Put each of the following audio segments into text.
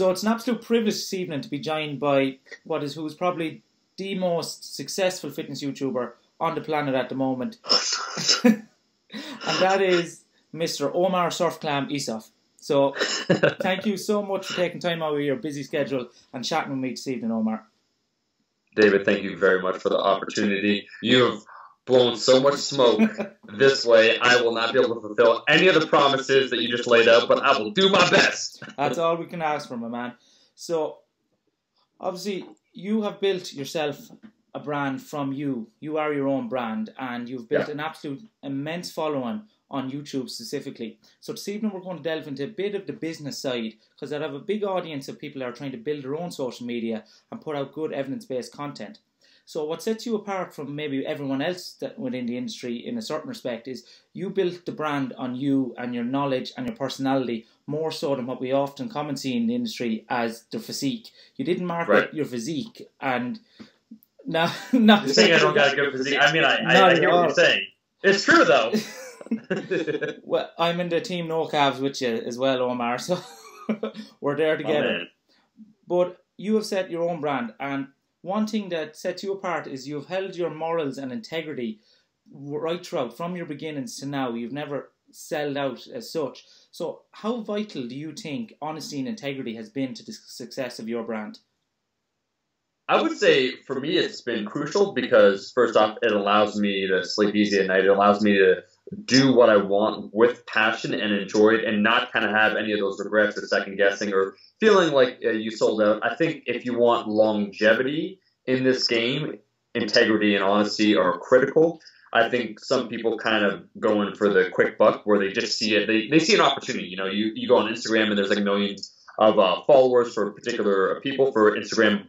So it's an absolute privilege this evening to be joined by who is probably the most successful fitness YouTuber on the planet at the moment. And that is Mr. Omar Isuf. So thank you so much for taking time out of your busy schedule and chatting with me this evening, Omar. David, thank you very much for the opportunity. You have blown so much smoke this way. I will not be able to fulfill any of the promises that you just laid out, but I will do my best. That's all we can ask for, my man. So, obviously, you have built yourself a brand from you. You are your own brand, and you've built an absolute immense following on YouTube specifically. So this evening we're going to delve into a bit of the business side, because I have a big audience of people that are trying to build their own social media and put out good evidence-based content. So what sets you apart from maybe everyone else that within the industry in a certain respect is you built the brand on you and your knowledge and your personality more so than what we often commonly see in the industry as the physique. You didn't market your physique, and now you're saying I don't got a good physique. I mean, I hear what you're saying. It's true though. Well, I'm in the team no calves with you as well, Omar, so we're there together. But you have set your own brand, and one thing that sets you apart is you've held your morals and integrity right throughout, from your beginnings to now. You've never sold out as such. So how vital do you think honesty and integrity has been to the success of your brand? I would say for me it's been crucial because, first off, it allows me to sleep easy at night. It allows me to do what I want with passion and enjoy it, and not kind of have any of those regrets or second guessing or feeling like you sold out. I think if you want longevity in this game, integrity and honesty are critical. I think some people kind of go in for the quick buck where they just see it. They see an opportunity. You know, you go on Instagram and there's like millions of followers for particular people, for Instagram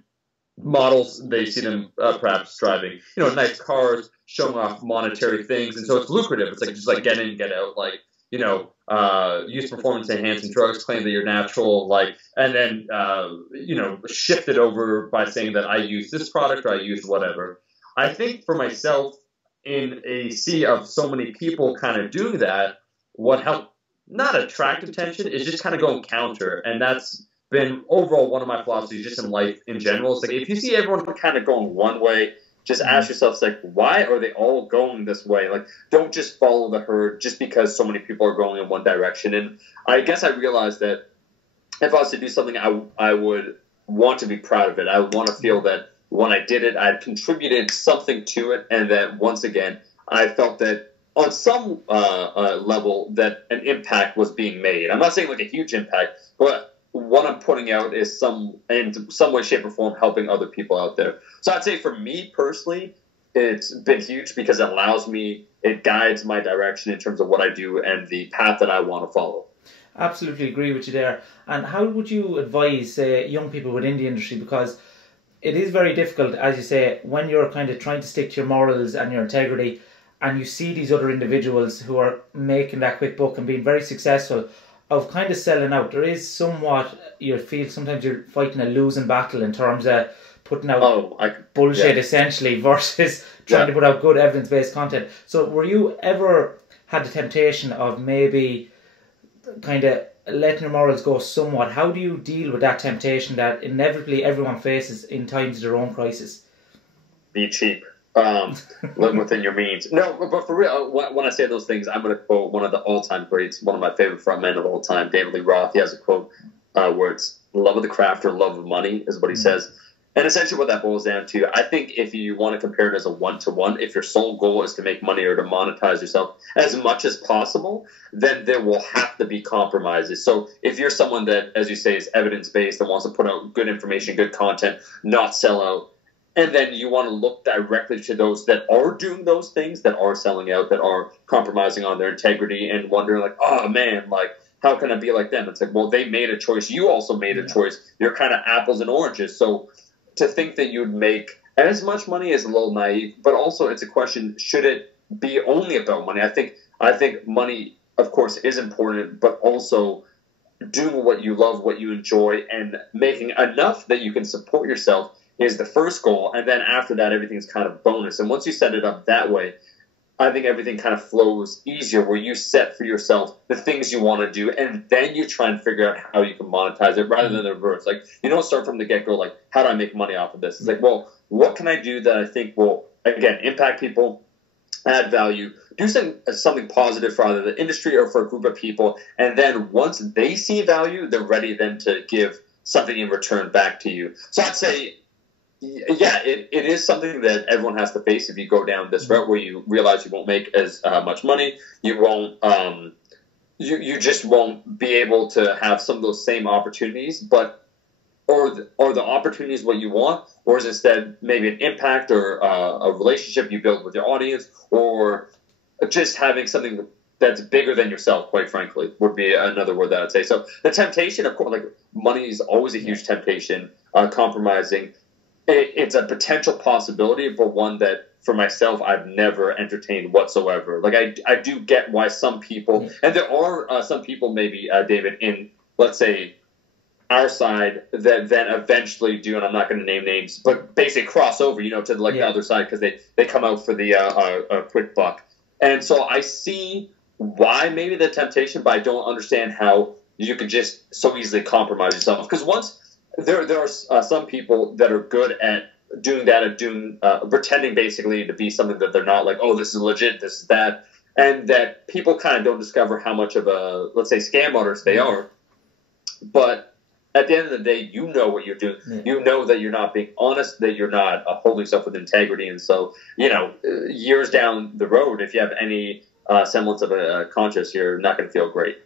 models. They see them perhaps driving, nice cars, showing off monetary things, and so it's lucrative. It's like just like get in, get out, like use performance enhancing drugs, claim that you're natural, and then shift it over by saying that I use this product or I use whatever. I think for myself, in a sea of so many people kind of doing that, what helped not attract attention is just kind of going counter, and that's been overall one of my philosophies just in life in general. It's like if you see everyone kind of going one way, just ask yourself, it's like, why are they all going this way? Like, don't just follow the herd just because so many people are going in one direction. And I guess I realized that if I was to do something, I would want to be proud of it. I would want to feel that when I did it, I had contributed something to it, and that once again, I felt that on some level that an impact was being made. I'm not saying like a huge impact, but what I'm putting out is in some way, shape, or form helping other people out there. So I'd say for me personally, it's been huge because it guides my direction in terms of what I do and the path that I want to follow. Absolutely agree with you there. And how would you advise young people within the industry? Because it is very difficult, as you say, when you're kind of trying to stick to your morals and your integrity, and you see these other individuals who are making that quick buck and being very successful, of kind of selling out. There is somewhat, you feel sometimes you're fighting a losing battle in terms of putting out bullshit essentially versus trying to put out good evidence-based content. So were you ever had the temptation of maybe kind of letting your morals go somewhat? How do you deal with that temptation that inevitably everyone faces in times of their own crisis? Be cheap. Live within your means. No, but for real, when I say those things, I'm going to quote one of the all-time greats, one of my favorite frontmen of all time, David Lee Roth. He has a quote where it's love of the craft or love of money is what he says. And essentially what that boils down to, I think if you want to compare it as a one-to-one, if your sole goal is to make money or to monetize yourself as much as possible, then there will have to be compromises. So if you're someone that, as you say, is evidence-based and wants to put out good information, good content, not sell out, and then you want to look directly to those that are doing those things, that are selling out, that are compromising on their integrity and wondering like, oh man, like, how can I be like them? It's like, well, they made a choice. You also made a choice. You're kind of apples and oranges. So to think that you'd make as much money is a little naive, but also it's a question, should it be only about money? I think money, of course, is important, but also doing what you love, what you enjoy, and making enough that you can support yourself is the first goal, and then after that, everything's kind of bonus. And once you set it up that way, I think everything kind of flows easier where you set for yourself the things you want to do, and then you try and figure out how you can monetize it rather than the reverse. Like, you don't start from the get-go, like, how do I make money off of this? It's like, well, what can I do that I think will, again, impact people, add value, do something positive for either the industry or for a group of people, and then once they see value, they're ready then to give something in return back to you. So I'd say, yeah, it is something that everyone has to face if you go down this route where you realize you won't make as much money. You won't, you just won't be able to have some of those same opportunities, but or the opportunities what you want, or is instead maybe an impact or a relationship you build with your audience, or just having something that's bigger than yourself, quite frankly, would be another word that I'd say. So the temptation, of course, like money is always a huge temptation, compromising. It's a potential possibility, but one that for myself I've never entertained whatsoever. Like I do get why some people, and there are some people maybe, David, in, let's say, our side that then eventually do, and I'm not going to name names, but basically cross over, to like the other side because they come out for the quick buck. And so I see why maybe the temptation, but I don't understand how you can just so easily compromise yourself. Because once there are some people that are good at doing that, at doing pretending basically to be something that they're not, like, oh, this is legit, this is that, and that people kind of don't discover how much of a, let's say, scam artist they are. But at the end of the day, you know what you're doing. Yeah. You know that you're not being honest, that you're not holding stuff with integrity. And so, years down the road, if you have any semblance of a conscience, you're not going to feel great.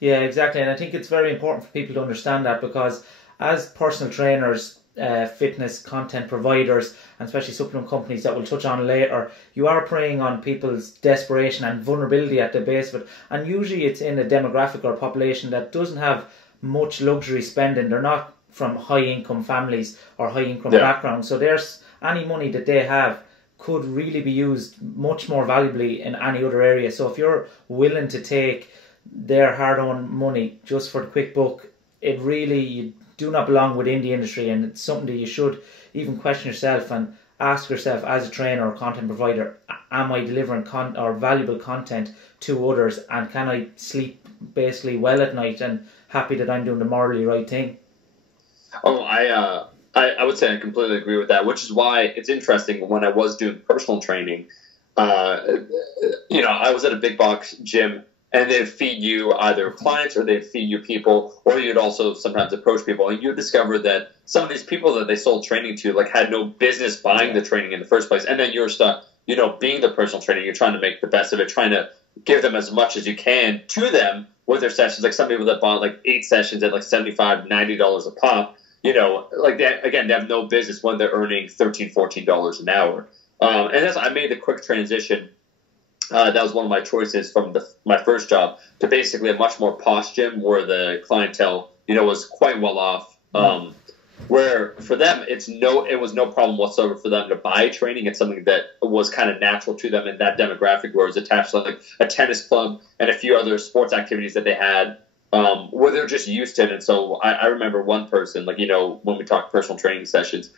Yeah, exactly. And I think it's very important for people to understand that, because as personal trainers, fitness content providers, and especially supplement companies that we'll touch on later, you are preying on people's desperation and vulnerability at the base of it. And usually it's in a demographic or population that doesn't have much luxury spending. They're not from high income families or high income backgrounds, so there's any money that they have could really be used much more valuably in any other area. So if you're willing to take their hard-earned money just for the quick buck, it really, you do not belong within the industry, and it's something that you should even question yourself and ask yourself as a trainer or content provider, am I delivering or valuable content to others, and can I sleep basically well at night and happy that I'm doing the morally right thing? Oh, I would say I completely agree with that, which is why it's interesting when I was doing personal training, I was at a big box gym, and they'd feed you either clients or they'd feed you people, or you'd also sometimes approach people, and you'd discover that some of these people that they sold training to, like, had no business buying the training in the first place. And then you're stuck, being the personal trainer, you're trying to make the best of it, trying to give them as much as you can to them with their sessions. Like some people that bought like 8 sessions at like $75, $90 a pop, like that, again, they have no business when they're earning $13, $14 an hour. And I made the quick transition. That was one of my choices from my first job to basically a much more posh gym where the clientele, was quite well off. Where for them, it was no problem whatsoever for them to buy training. It's something that was kind of natural to them in that demographic, where it was attached to like a tennis club and a few other sports activities that they had, where they're just used to it. And so I remember one person, like, when we talked personal training sessions,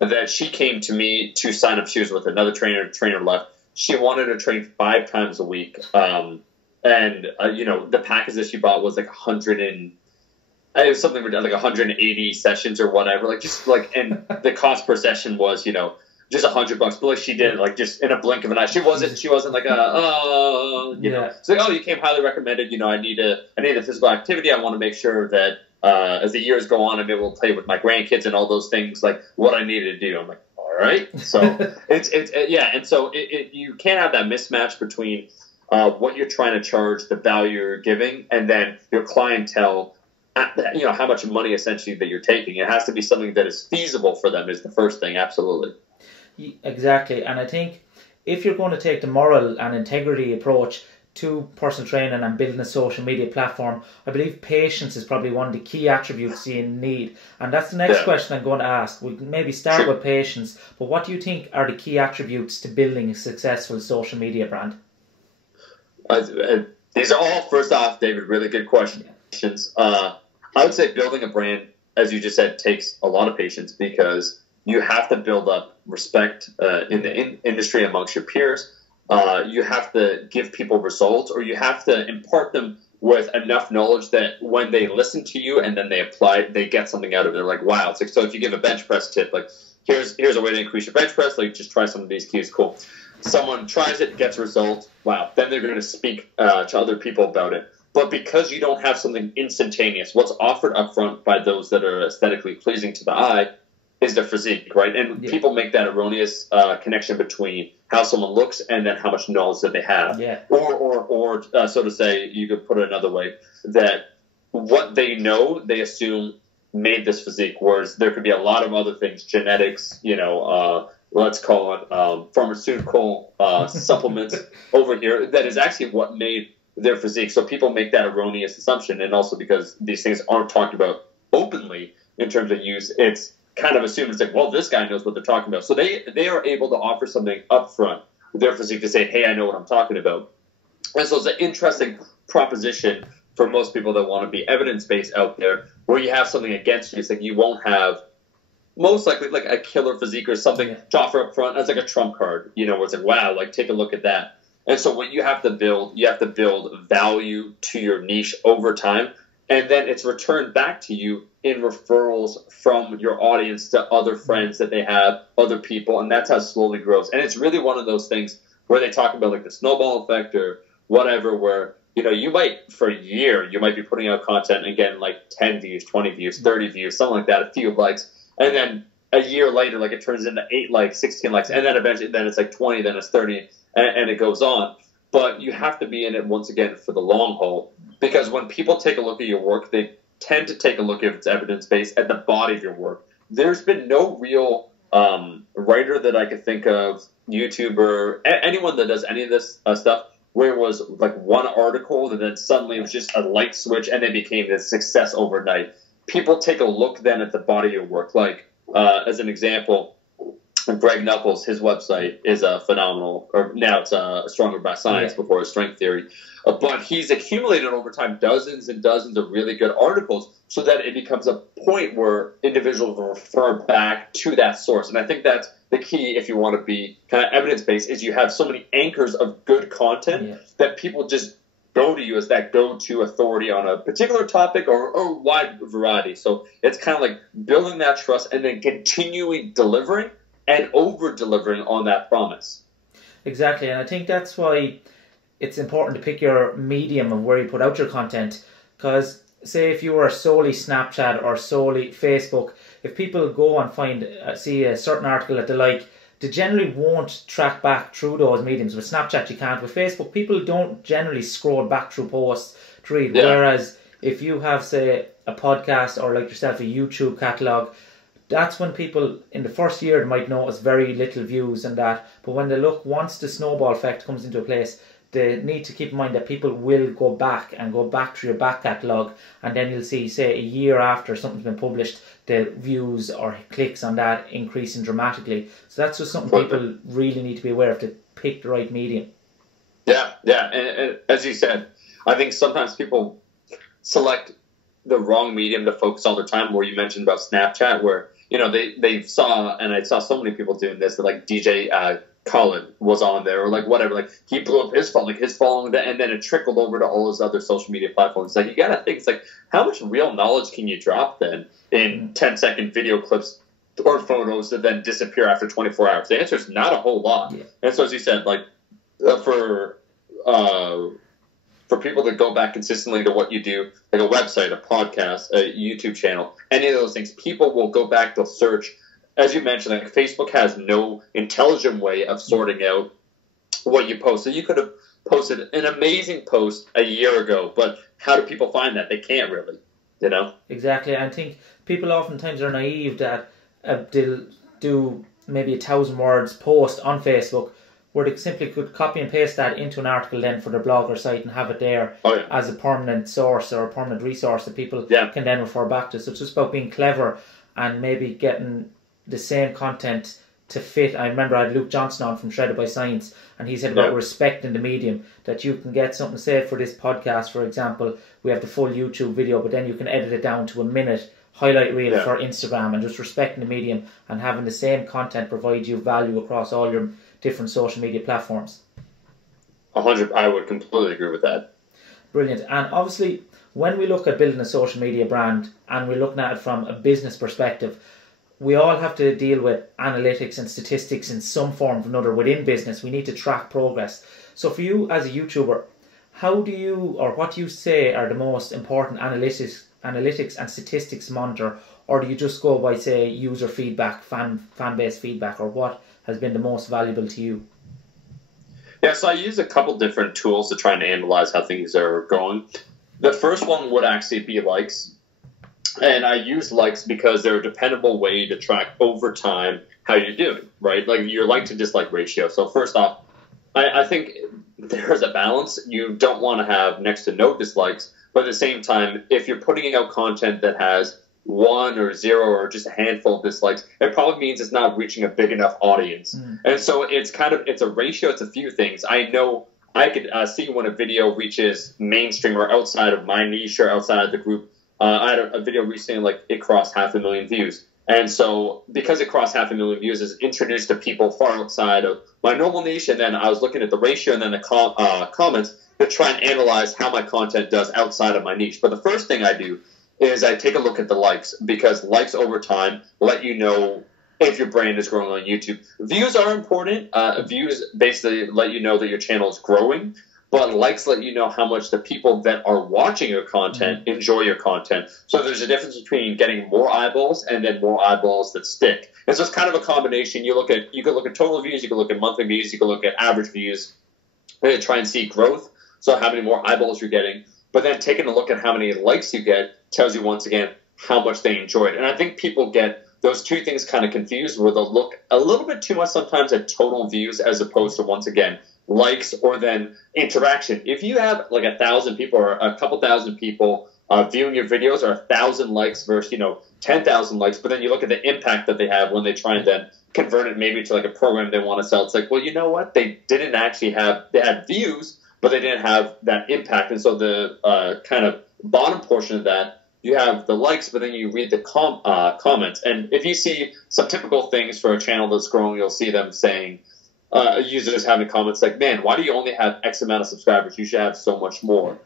that she came to me to sign up. She was with another trainer left. She wanted to train 5 times a week. And the package that she bought was like it was something like 180 sessions or whatever. Like, just like, and the cost per session was, just $100. But like, she did it like just in a blink of an eye. She wasn't like It's like, oh, you came highly recommended. I need a physical activity. I want to make sure that as the years go on, I'm able to play with my grandkids and all those things, like what I needed to do. I'm like, all right. So and so you can't have that mismatch between what you're trying to charge, the value you're giving, and then your clientele. How much money essentially that you're taking. It has to be something that is feasible for them is the first thing. Absolutely. Exactly. And I think if you're going to take the moral and integrity approach to personal training and building a social media platform, I believe patience is probably one of the key attributes you need. And that's the next question I'm going to ask. We can maybe start with patience, but what do you think are the key attributes to building a successful social media brand? These are all, first off, David, really good questions. I would say building a brand, as you just said, takes a lot of patience, because you have to build up respect in the industry amongst your peers. you have to give people results, or you have to impart them with enough knowledge that when they listen to you and then they apply it, they get something out of it. They're like, wow. It's like, so if you give a bench press tip, like, here's a way to increase your bench press, like, just try some of these cues, cool. Someone tries it, gets a result, wow. Then they're going to speak to other people about it. But because you don't have something instantaneous, what's offered up front by those that are aesthetically pleasing to the eye is their physique, right? And people make that erroneous connection between how someone looks and then how much knowledge that they have. Yeah. Or so to say, you could put it another way, that what they know, they assume made this physique, whereas there could be a lot of other things, genetics, let's call it pharmaceutical supplements over here, that is actually what made their physique. So people make that erroneous assumption, and also because these things aren't talked about openly in terms of use, it's kind of assumed it's like, well, this guy knows what they're talking about. So they are able to offer something up front with their physique to say, hey, I know what I'm talking about. And so it's an interesting proposition for most people that want to be evidence-based out there, where you have something against you. It's like you won't have most likely like a killer physique or something to offer up front as like a trump card, where it's like, wow, like take a look at that. And so what you have to build value to your niche over time, and then it's returned back to you in referrals from your audience to other friends that they have, other people, and that's how it slowly grows. And it's really one of those things where they talk about like the snowball effect or whatever, where you might, for a year, you might be putting out content and getting like 10 views, 20 views, 30 views, something like that, a few likes, and then a year later, like it turns into 8 likes, 16 likes, and then eventually, then it's like 20, then it's 30, and it goes on. But you have to be in it, once again, for the long haul, because when people take a look at your work, they tend to take a look, if it's evidence-based, at the body of your work. There's been no real writer that I could think of, YouTuber, anyone that does any of this stuff, where it was like one article and then suddenly it was just a light switch and it became this success overnight. People take a look then at the body of your work. Like, as an example, Greg Knuckles, his website is phenomenal, or now it's Stronger by Science, before his Strength Theory. But he's accumulated over time dozens and dozens of really good articles, so that it becomes a point where individuals will refer back to that source. And I think that's the key if you want to be kind of evidence-based, is you have so many anchors of good content that people just go to you as that go-to authority on a particular topic or wide variety. So it's kind of like building that trust and then continually delivering and over-delivering on that promise. Exactly, and I think that's why it's important to pick your medium of where you put out your content. Because say if you were solely Snapchat or solely Facebook, if people go and see a certain article that they like, they generally won't track back through those mediums. With Snapchat you can't. With Facebook, people don't generally scroll back through posts to read. Whereas if you have, say, a podcast or like yourself, a YouTube catalogue, that's when people in the first year might notice very little views and that. But when they look, once the snowball effect comes into place, they need to keep in mind that people will go back to your back catalogue, and then you'll see, say, a year after something's been published, the views or clicks on that increasing dramatically. So that's just something people really need to be aware of, to pick the right medium. Yeah, and as you said, I think sometimes people select the wrong medium to focus all their time, where you mentioned about Snapchat, where they saw, and I saw so many people doing this, that like DJ Khaled was on there, or like whatever, like he blew up his following, and then it trickled over to all his other social media platforms. Like, you gotta think, it's like, how much real knowledge can you drop then in 10-second video clips or photos that then disappear after 24 hours? The answer is not a whole lot. And so, as you said, like for people that go back consistently to what you do, like a website, a podcast, a YouTube channel, any of those things, people will go back, they'll search. As you mentioned, like Facebook has no intelligent way of sorting out what you post. So you could have posted an amazing post a year ago, but how do people find that? They can't really, Exactly. I think people oftentimes are naive that they'll do maybe 1,000 words post on Facebook, where they simply could copy and paste that into an article then for their blog or site and have it there as a permanent source or a permanent resource that people can then refer back to. So it's just about being clever and maybe getting the same content to fit. I remember I had Luke Johnson on from Shredded by Science, and he said about respecting the medium, that you can get something, say for this podcast, for example, we have the full YouTube video, but then you can edit it down to a minute highlight reel for Instagram, and just respecting the medium and having the same content provide you value across all your different social media platforms. 100. I would completely agree with that. Brilliant. And obviously, when we look at building a social media brand and we're looking at it from a business perspective, we all have to deal with analytics and statistics in some form or another within business. We need to track progress. So for you as a YouTuber, how do you, or what do you say are the most important analytics and statistics monitor, or do you just go by, say, user feedback, fan base feedback, or what has been the most valuable to you? Yeah, so I use a couple different tools to try and analyze how things are going. The first one would actually be likes. And I use likes because they're a dependable way to track over time how you're doing, right? Like your like to dislike ratio. So first off, I think there's a balance. You don't want to have next to no dislikes, but at the same time, if you're putting out content that has 1 or 0 or just a handful of dislikes, it probably means it's not reaching a big enough audience. And so it's a ratio. It's a few things. I know I could see when a video reaches mainstream or outside of my niche or outside of the group. I had a video recently, like it crossed 500,000 views. And so because it crossed 500,000 views, it's introduced to people far outside of my normal niche. And then I was looking at the ratio and then the comments to try and analyze how my content does outside of my niche. But the first thing I do is I take a look at the likes, because likes over time let you know if your brand is growing on YouTube. Views are important. Views basically let you know that your channel is growing. But likes let you know how much the people that are watching your content enjoy your content. So there's a difference between getting more eyeballs and then more eyeballs that stick. And so it's kind of a combination. You can look at total views, you can look at monthly views, you can look at average views, and try and see growth. So how many more eyeballs you're getting. But then taking a look at how many likes you get tells you once again how much they enjoy it. And I think people get those two things kind of confused, where they'll look a little bit too much sometimes at total views as opposed to, once again, likes or then interaction. If you have like 1,000 people or a couple thousand people viewing your videos, or 1,000 likes versus 10,000 likes, but then you look at the impact that they have when they try and then convert it maybe to like a program they want to sell. It's like, well, you know what? They didn't actually they had views, but they didn't have that impact. And so the kind of bottom portion of that, you have the likes, but then you read the comments. And if you see some typical things for a channel that's growing, you'll see them saying, users having comments like, man, why do you only have X amount of subscribers? You should have so much more.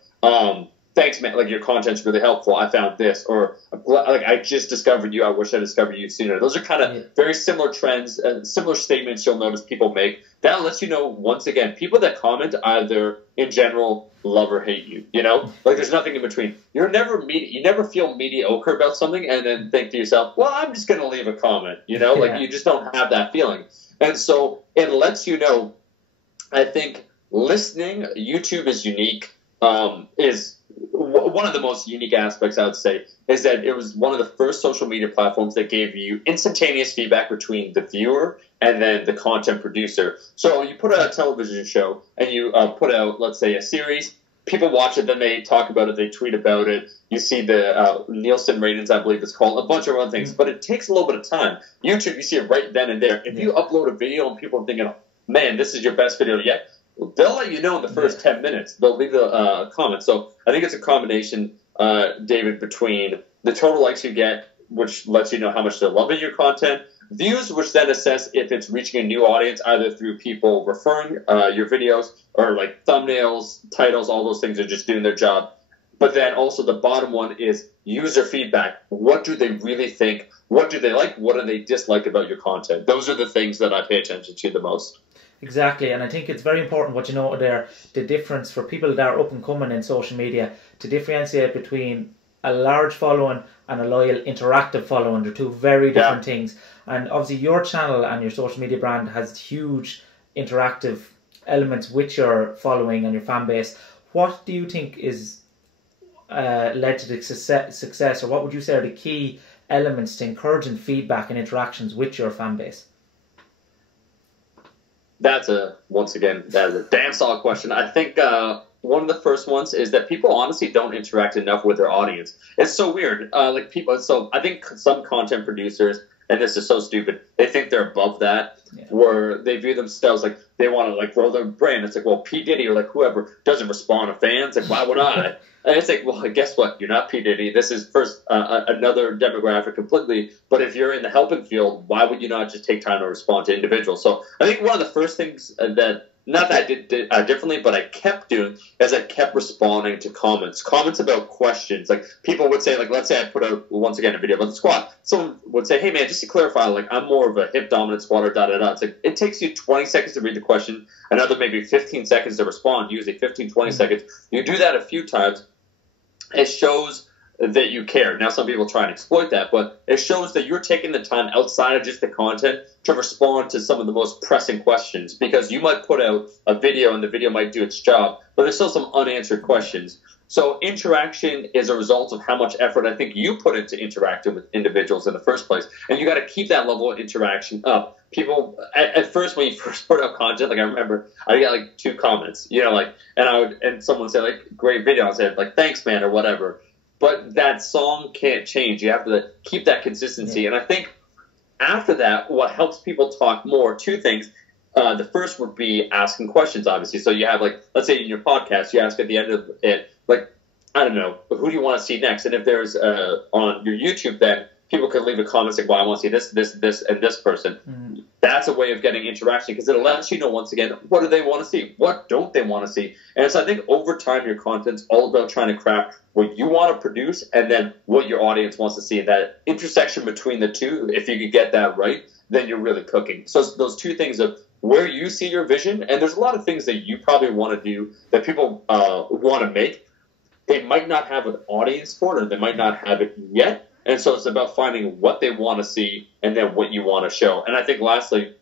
Thanks, man. Like, your content's really helpful. I found this. Or, like, I just discovered you. I wish I discovered you sooner. Those are kind of very similar trends and similar statements you'll notice people make. That lets you know, once again, people that comment either, in general, love or hate you. Like, there's nothing in between. You never feel mediocre about something and then think to yourself, well, I'm just going to leave a comment. Like, you just don't have that feeling. And so it lets you know, I think listening, YouTube is unique, is one of the most unique aspects, I would say, is that it was one of the first social media platforms that gave you instantaneous feedback between the viewer and then the content producer. So you put out a television show and you put out, let's say, a series. People watch it, then they talk about it, they tweet about it. You see the Nielsen ratings, I believe it's called, a bunch of other things. But it takes a little bit of time. YouTube, you see it right then and there. If you upload a video and people are thinking, man, this is your best video yet, they'll let you know in the first 10 minutes. They'll leave a comment. So I think it's a combination, David, between the total likes you get, which lets you know how much they're loving your content, views, which then assess if it's reaching a new audience, either through people referring your videos or like thumbnails, titles, all those things are just doing their job. But then also the bottom one is user feedback. What do they really think? What do they like? What do they dislike about your content? Those are the things that I pay attention to the most. Exactly, and I think it's very important what you know there, the difference for people that are up and coming in social media, to differentiate between a large following and a loyal interactive following. They're two very different things. And obviously your channel and your social media brand has huge interactive elements with your following and your fan base. What do you think is led to the success, or what would you say are the key elements to encouraging feedback and interactions with your fan base? That's a damn solid question. I think one of the first ones is that people honestly don't interact enough with their audience. It's so weird. So I think some content producers, and this is so stupid, they think they're above that, where they view themselves like they want to like grow their brand. It's like, well, P. Diddy or like whoever doesn't respond to fans. Like, why would I? And it's like, well, guess what? You're not P. Diddy. This is first another demographic completely. But if you're in the helping field, why would you not just take time to respond to individuals? So I think one of the first things that not that I did differently, but I kept doing as I kept responding to comments about questions. Like people would say, like, let's say I put out once again a video about the squat. Someone would say, hey man, just to clarify, like I'm more of a hip dominant squatter, da da da. It's like it takes you 20 seconds to read the question, another maybe 15 seconds to respond, usually 15, 20 seconds. You do that a few times, it shows that you care. Now, some people try and exploit that, but it shows that you're taking the time outside of just the content to respond to some of the most pressing questions, because you might put out a video and the video might do its job, but there's still some unanswered questions. So interaction is a result of how much effort I think you put into interacting with individuals in the first place. And you got to keep that level of interaction up. People, at first, when you first put out content, like I remember I got like 2 comments, you know, like, and someone said like, great video. I said like, thanks man, or whatever. But that song can't change. You have to keep that consistency. And I think after that, what helps people talk more, 2 things. The first would be asking questions, obviously. So you have, like, let's say in your podcast, you ask at the end of it, like, I don't know, who do you want to see next? And if there's on your YouTube, then people could leave a comment saying, well, I want to see this, and this person. That's a way of getting interaction, because it lets you know, once again, what do they want to see? What don't they want to see? And so I think over time, your content's all about trying to craft what you want to produce and then what your audience wants to see. And that intersection between the two, if you could get that right, then you're really cooking. So those 2 things of where you see your vision, and there's a lot of things that you probably want to do that people want to make. They might not have an audience for it, or they might not have it yet. And so it's about finding what they want to see and then what you want to show. And I think lastly,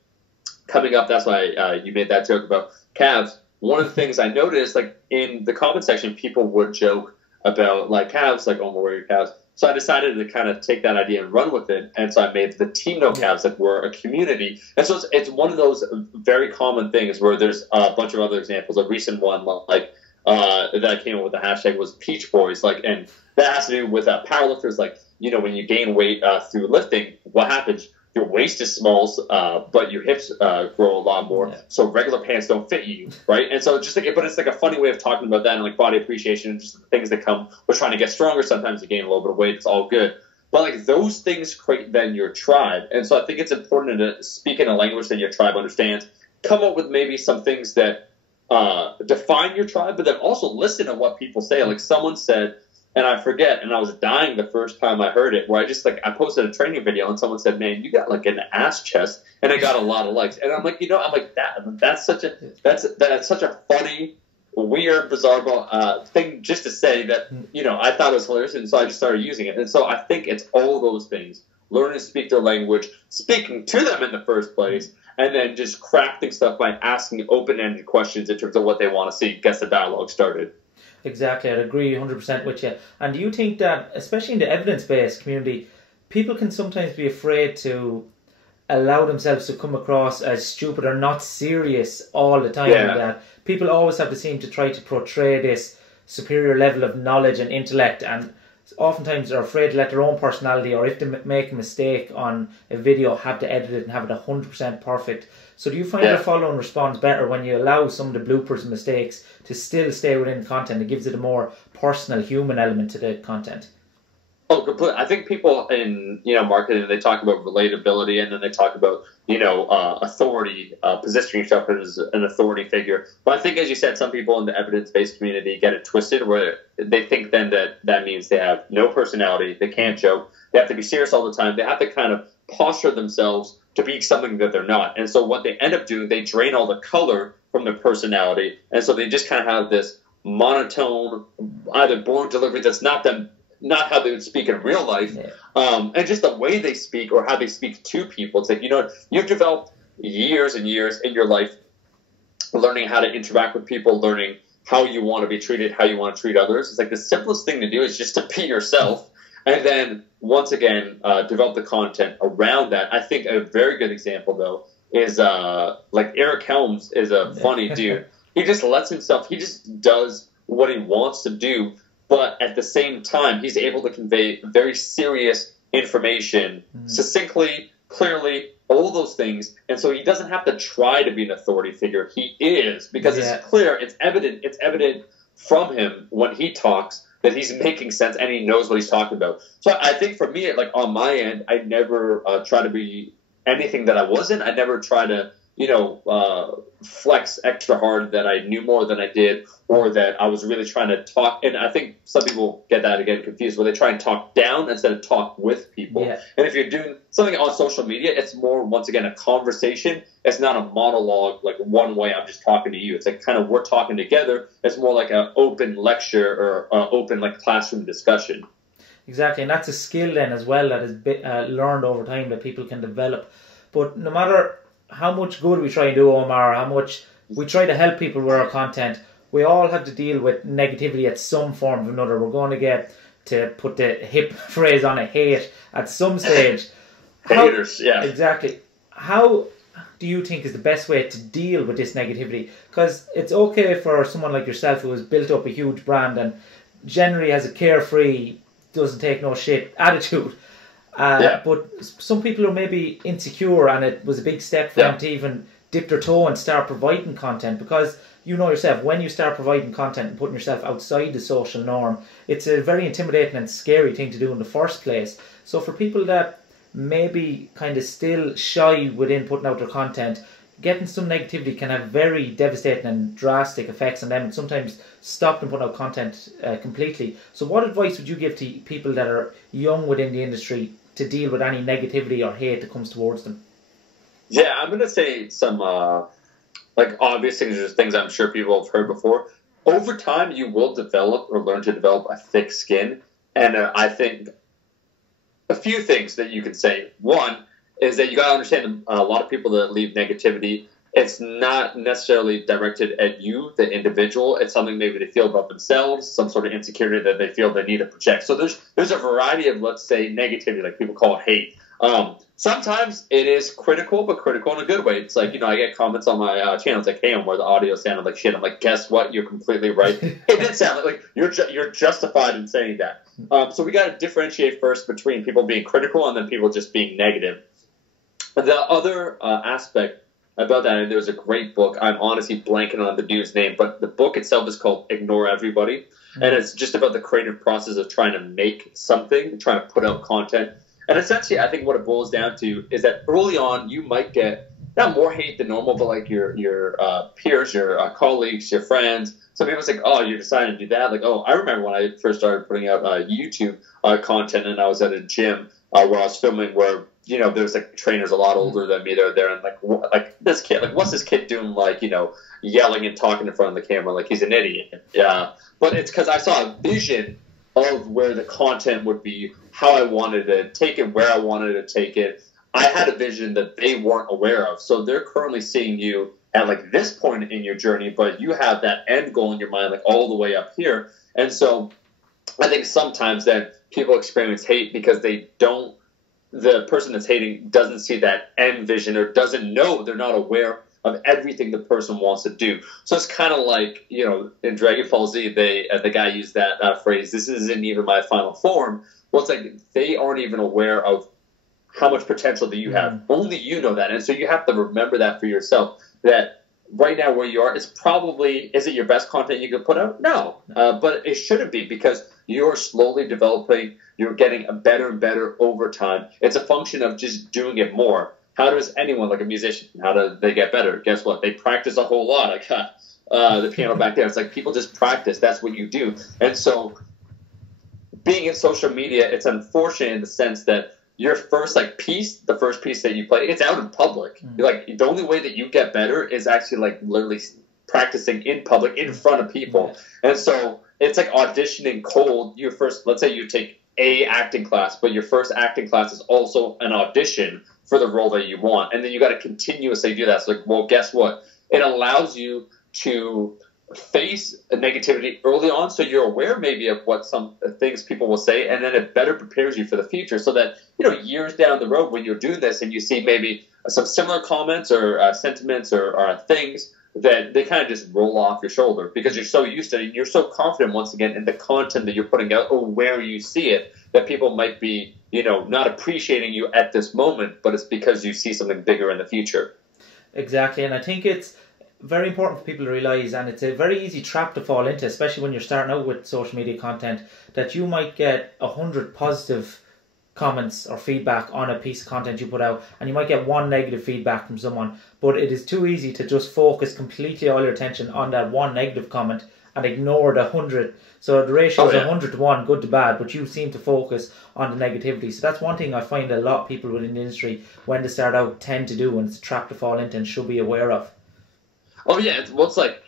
coming up, that's why you made that joke about calves. One of the things I noticed, like in the comment section, people would joke about like calves, like, oh, where are your calves? So I decided to kind of take that idea and run with it. And so I made the Team No Calves, like we're a community. And so it's one of those very common things where there's a bunch of other examples. A recent one, like, that came up with the hashtag was Peach Boys, like, and that has to do with powerlifters. Like, you know, when you gain weight through lifting, what happens? Your waist is small, but your hips grow a lot more. Yeah. So regular pants don't fit you, right? And so but it's like a funny way of talking about that, and like body appreciation and just the things that come with trying to get stronger. Sometimes you gain a little bit of weight. It's all good. But like those things create then your tribe. And so I think it's important to speak in a language that your tribe understands. Come up with maybe some things that define your tribe, but then also listen to what people say. Like someone said, and I forget, and I was dying the first time I heard it, where I posted a training video and someone said, man, you got like an ass chest, and it got a lot of likes. And I'm like, that's such a funny, weird, bizarre thing just to say that, you know, I thought it was hilarious, and so I just started using it. And so I think it's all those things. Learning to speak their language, speaking to them in the first place, and then just crafting stuff by asking open-ended questions in terms of what they want to see, gets the dialogue started. Exactly, I'd agree 100% with you. And do you think that, especially in the evidence-based community, people can sometimes be afraid to allow themselves to come across as stupid or not serious all the time? Yeah. That people always have to seem to try to portray this superior level of knowledge and intellect, and oftentimes they're afraid to let their own personality, or if they make a mistake on a video, have to edit it and have it 100% perfect. So do you find the following responds better when you allow some of the bloopers and mistakes to still stay within content? It gives it a more personal, human element to the content. Oh, completely. I think people in, you know, marketing, they talk about relatability, and then they talk about, you know, authority, positioning yourself as an authority figure. But I think, as you said, some people in the evidence-based community get it twisted, where they think then that means they have no personality, they can't joke, they have to be serious all the time, they have to kind of posture themselves to be something that they're not. And so what they end up doing, they drain all the color from their personality, and so they just kind of have this monotone, either born delivery that's not them, not how they would speak in real life, and just the way they speak or how they speak to people. It's like, you know, you've developed years and years in your life learning how to interact with people, learning how you want to be treated, how you want to treat others. It's like the simplest thing to do is just to be yourself, and then once again develop the content around that. I think a very good example, though, is like Eric Helms is a funny dude. He just lets himself, he just does what he wants to do, but at the same time, he's able to convey very serious information succinctly, clearly, all those things. And so he doesn't have to try to be an authority figure. He is, because it's clear, it's evident from him when he talks that he's making sense and he knows what he's talking about. So I think for me, like on my end, I never try to be anything that I wasn't. I never try to flex extra hard that I knew more than I did, or that I was really trying to talk. And I think some people get that again confused, where they try and talk down instead of talk with people. Yeah. And if you're doing something on social media, it's more, once again, a conversation. It's not a monologue, like one way I'm just talking to you. It's like kind of we're talking together. It's more like an open lecture or open like classroom discussion. Exactly, and that's a skill then as well that is learned over time that people can develop. But no matter how much good we try and do, Omar, how much we try to help people with our content, we all have to deal with negativity at some form or another. We're going to get, to put the hip phrase on it, hate at some stage. Haters, yeah. Exactly. How do you think is the best way to deal with this negativity? Because it's okay for someone like yourself who has built up a huge brand and generally has a carefree, doesn't take no shit attitude. But some people are maybe insecure, and it was a big step for them to even dip their toe and start providing content, because you know yourself, when you start providing content and putting yourself outside the social norm, it's a very intimidating and scary thing to do in the first place. So for people that maybe kind of still shy within putting out their content, getting some negativity can have very devastating and drastic effects on them, and sometimes stop them putting out content completely. So what advice would you give to people that are young within the industry to deal with any negativity or hate that comes towards them? Yeah, I'm going to say some obvious things, just things I'm sure people have heard before. Over time, you will develop or learn to develop a thick skin. And I think a few things that you can say. One is that you got to understand a lot of people that leave negativity, it's not necessarily directed at you, the individual. It's something maybe they feel about themselves, some sort of insecurity that they feel they need to project. So there's a variety of, let's say, negativity, like people call it hate. Sometimes it is critical, but critical in a good way. It's like, I get comments on my channel. It's like, hey, where the audio sounded like shit. I'm like, guess what? You're completely right. It did sound like you're justified in saying that. So we got to differentiate first between people being critical and then people just being negative. The other aspect about that, and there's a great book. I'm honestly blanking on the dude's name, but the book itself is called Ignore Everybody. And it's just about the creative process of trying to make something, trying to put out content. And essentially, I think what it boils down to is that early on, you might get not more hate than normal, but like your peers, your colleagues, your friends. Some people say, oh, you decided to do that. Like, oh, I remember when I first started putting out YouTube content, and I was at a gym where I was filming where, there's like trainers a lot older than me. They're there and like this kid, like what's this kid doing? Like, yelling and talking in front of the camera, like he's an idiot. Yeah, but it's because I saw a vision of where the content would be, how I wanted to take it, where I wanted to take it. I had a vision that they weren't aware of. So they're currently seeing you at like this point in your journey, but you have that end goal in your mind, like all the way up here. And so I think sometimes that people experience hate because the person that's hating doesn't see that end vision or doesn't know, they're not aware of everything the person wants to do. So it's kind of like, in Dragon Ball Z, the guy used that phrase, this isn't even my final form. Well, it's like they aren't even aware of how much potential that you have. Only you know that. And so you have to remember that for yourself, that right now where you are is it your best content you could put out? No. But it shouldn't be, because you're slowly developing, you're getting better and better over time. It's a function of just doing it more. How does anyone, like a musician, how do they get better? Guess what? They practice a whole lot. I got the piano back there. It's like people just practice. That's what you do. And so being in social media, it's unfortunate in the sense that your first piece, the first piece that you play, it's out in public. Like the only way that you get better is actually like literally practicing in public in front of people. And so it's like auditioning cold. Let's say you take a acting class, but your first acting class is also an audition for the role that you want. And then you got to continuously do that. So well, guess what? It allows you to face negativity early on, so you're aware maybe of what some things people will say, and then it better prepares you for the future, so that years down the road when you're doing this and you see maybe some similar comments or sentiments or things, that they kind of just roll off your shoulder because you're so used to it and you're so confident once again in the content that you're putting out or where you see it, that people might be not appreciating you at this moment, but it's because you see something bigger in the future. Exactly. And I think it's very important for people to realise, and it's a very easy trap to fall into, especially when you're starting out with social media content, that you might get 100 positive comments or feedback on a piece of content you put out, and you might get one negative feedback from someone, but it is too easy to just focus completely all your attention on that one negative comment and ignore the 100. So the ratio is 100 to 1, good to bad, but you seem to focus on the negativity. So that's one thing I find a lot of people within the industry, when they start out, tend to do, and it's a trap to fall into and should be aware of. Oh yeah, it's like,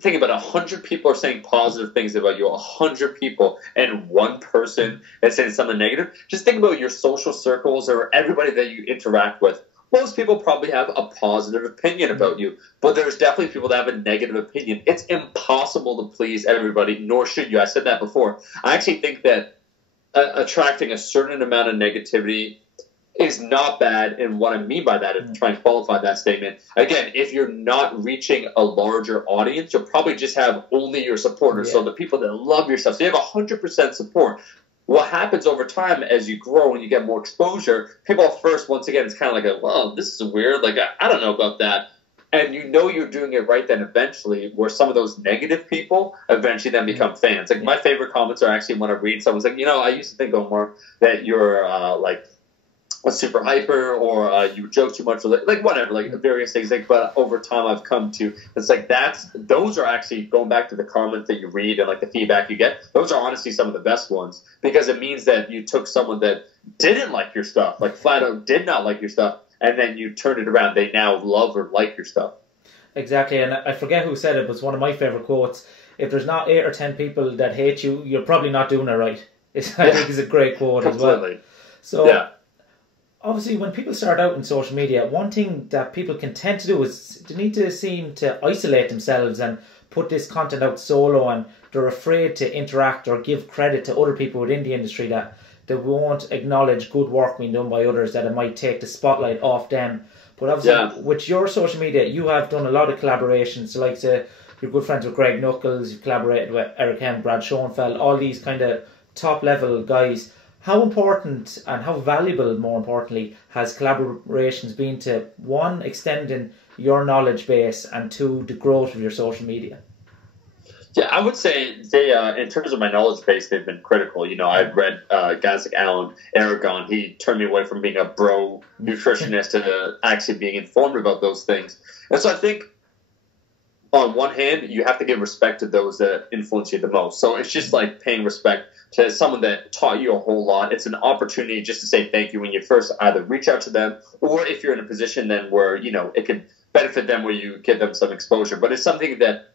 think about 100 people are saying positive things about you, 100 people, and one person is saying something negative. Just think about your social circles or everybody that you interact with. Most people probably have a positive opinion about you, but there's definitely people that have a negative opinion. It's impossible to please everybody, nor should you. I said that before. I actually think that attracting a certain amount of negativity is not bad, and what I mean by that, and try and qualify that statement, again, if you're not reaching a larger audience, you'll probably just have only your supporters, so the people that love your stuff. So you have 100% support. What happens over time as you grow and you get more exposure, people at first, once again, it's kind of like, well, this is weird, like, I don't know about that. And you're doing it right then eventually, where some of those negative people eventually then become fans. Like, my favorite comments are actually when I read someone's like, I used to think, Omar, that you're, like, a super hyper, or you joke too much, or like whatever, like various things. Like, but over time, I've come to, it's like those are actually, going back to the comments that you read and like the feedback you get, those are honestly some of the best ones, because it means that you took someone that didn't like your stuff, like flat out did not like your stuff, and then you turned it around. They now love or like your stuff. Exactly, and I forget who said it, but it's one of my favorite quotes. If there's not 8 or 10 people that hate you, you're probably not doing it right. I think it's a great quote as well. So. Obviously, when people start out in social media, one thing that people can tend to do is they need to seem to isolate themselves and put this content out solo, and they're afraid to interact or give credit to other people within the industry, that they won't acknowledge good work being done by others, that it might take the spotlight off them. But obviously, with your social media, you have done a lot of collaborations. So, like, you're good friends with Greg Nuckols, you've collaborated with Eric M, Brad Schoenfeld, all these kind of top-level guys. How important and how valuable, more importantly, has collaborations been to, one, extending your knowledge base, and two, the growth of your social media? Yeah, I would say they, in terms of my knowledge base, they've been critical. I've read guys like Alan Aragon. He turned me away from being a bro nutritionist to actually being informed about those things. And so I think, on one hand, you have to give respect to those that influence you the most. So it's just like paying respect to someone that taught you a whole lot. It's an opportunity just to say thank you when you first either reach out to them, or if you're in a position then where, it could benefit them, where you give them some exposure. But it's something that,